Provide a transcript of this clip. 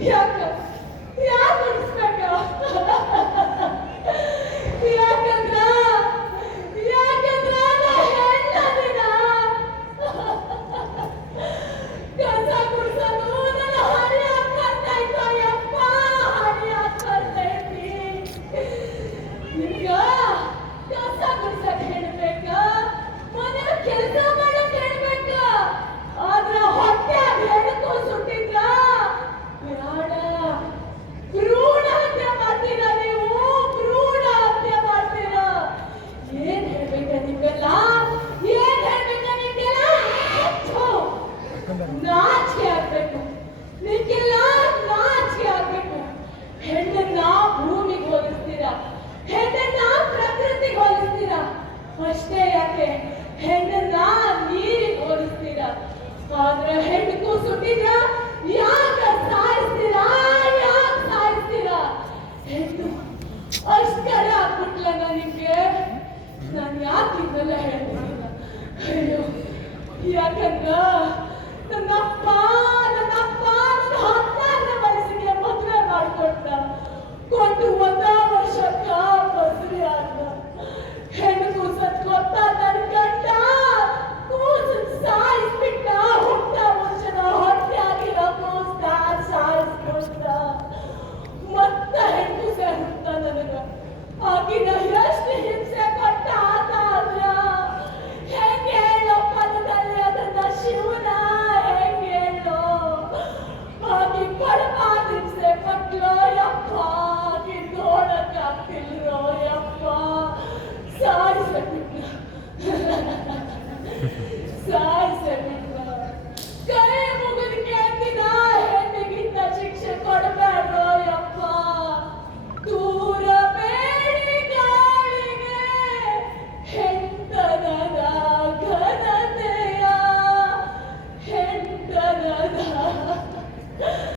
ಯಾಕೆ? ಯಾಕೆ ಮಾಡಕ್ಕೆ ಹೆಣ್ಣನ್ನ ನೀರಿಗೆ ಓಡಿಸ್ತೀರ ಆದ್ರೆ ಹೆಣ್ಣಕ್ಕೂ ಸುಟ್ಟಿದ್ರ ಯಾಕ ಸಾಯಿಸ್ತೀರ? ಯಾಕ ಸಾಯಿಸ್ತೀರ? ಹೆಣ್ಣು, ಅಷ್ಟರ ಆಗ್ಬಿಟ್ಲ ನಾನು ಯಾಕೆ ಇದೆಲ್ಲ ಹೇಳ್ತೀನಿ? ಅಯ್ಯೋ, ಯಾಕಂದ್ರ